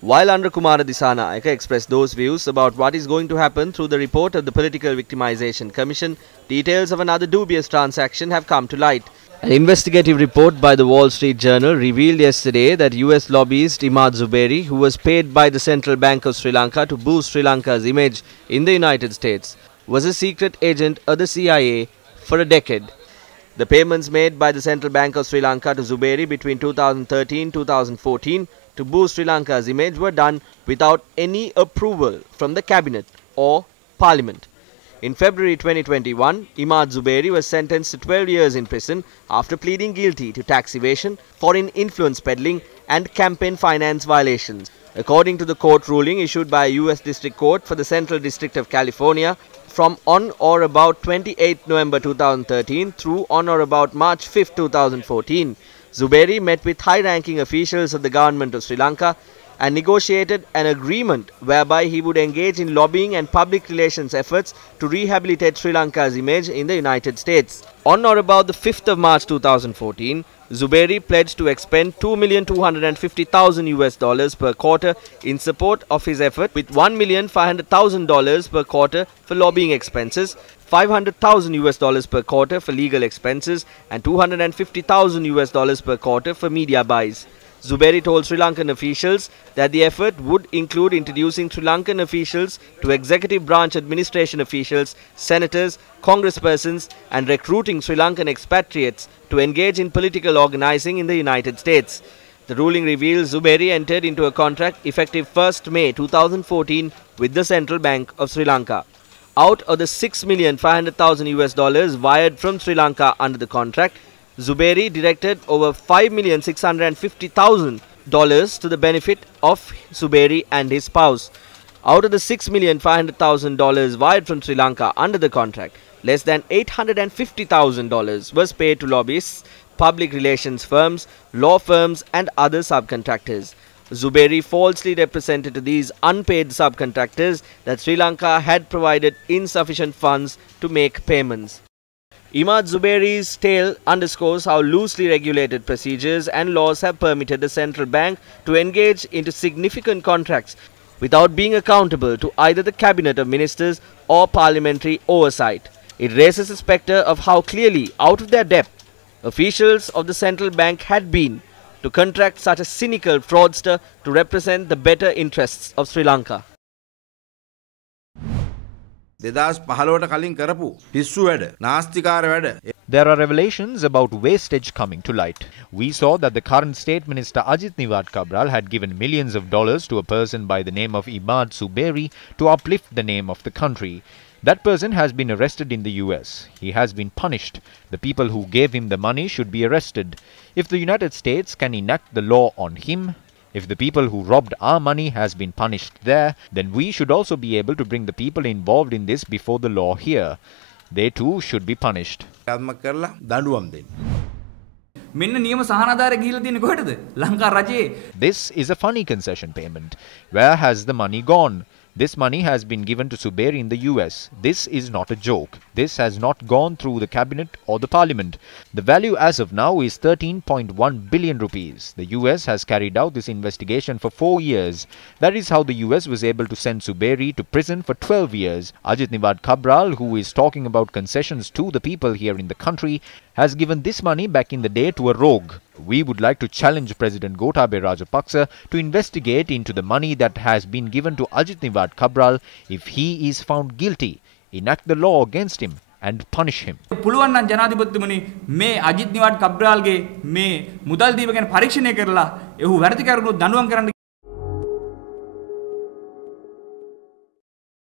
While Andra Kumara Disanayake expressed those views about what is going to happen through the report of the Political Victimization Commission, details of another dubious transaction have come to light. An investigative report by the Wall Street Journal revealed yesterday that US lobbyist Imad Zuberi, who was paid by the Central Bank of Sri Lanka to boost Sri Lanka's image in the United States, was a secret agent of the CIA for a decade. The payments made by the Central Bank of Sri Lanka to Zuberi between 2013-2014 to boost Sri Lanka's image were done without any approval from the cabinet or parliament. In February 2021, Imad Zuberi was sentenced to 12 years in prison after pleading guilty to tax evasion, foreign influence peddling and campaign finance violations. According to the court ruling issued by a US District Court for the Central District of California, from on or about 28 November 2013 through on or about March 5, 2014, Zuberi met with high-ranking officials of the government of Sri Lanka and negotiated an agreement whereby he would engage in lobbying and public relations efforts to rehabilitate Sri Lanka's image in the United States. On or about the 5th of March 2014, Zuberi pledged to expend $2,250,000 US per quarter in support of his effort, with $1,500,000 per quarter for lobbying expenses, $500,000 US per quarter for legal expenses and $250,000 US per quarter for media buys. Zuberi told Sri Lankan officials that the effort would include introducing Sri Lankan officials to executive branch administration officials, senators, congresspersons and recruiting Sri Lankan expatriates to engage in political organizing in the United States. The ruling reveals Zuberi entered into a contract effective 1st May 2014 with the Central Bank of Sri Lanka. Out of the $6,500,000 US wired from Sri Lanka under the contract, Zuberi directed over $5,650,000 to the benefit of Zuberi and his spouse. Out of the $6,500,000 wired from Sri Lanka under the contract, less than $850,000 was paid to lobbyists, public relations firms, law firms and other subcontractors. Zuberi falsely represented to these unpaid subcontractors that Sri Lanka had provided insufficient funds to make payments. Imad Zuberi's tale underscores how loosely regulated procedures and laws have permitted the central bank to engage into significant contracts without being accountable to either the cabinet of ministers or parliamentary oversight. It raises a spectre of how clearly out of their depth officials of the central bank had been to contract such a cynical fraudster to represent the better interests of Sri Lanka. There are revelations about wastage coming to light. We saw that the current State Minister Ajit Nivard Cabral had given millions of dollars to a person by the name of Imad Zuberi to uplift the name of the country. That person has been arrested in the US. He has been punished. The people who gave him the money should be arrested. If the United States can enact the law on him, if the people who robbed our money has been punished there, then we should also be able to bring the people involved in this before the law here. They too should be punished. This is a funny concession payment. Where has the money gone? This money has been given to Zuberi in the US. This is not a joke. This has not gone through the cabinet or the parliament. The value as of now is 13.1 billion rupees. The US has carried out this investigation for 4 years. That is how the US was able to send Zuberi to prison for 12 years. Ajit Nivard Cabral, who is talking about concessions to the people here in the country, has given this money back in the day to a rogue. We would like to challenge President Gotabaya Rajapaksa to investigate into the money that has been given to Ajit Nivard Cabral. If he is found guilty, enact the law against him and punish him. පුළුවන් නම් ජනාධිපතිතුමනි මේ අජිත් නිවාඩ් කබ්‍රාල්ගේ මේ මුදල් දීම ගැන පරීක්ෂණය කරලා එහු වැරදි කරුණු දඬුවම් කරන්න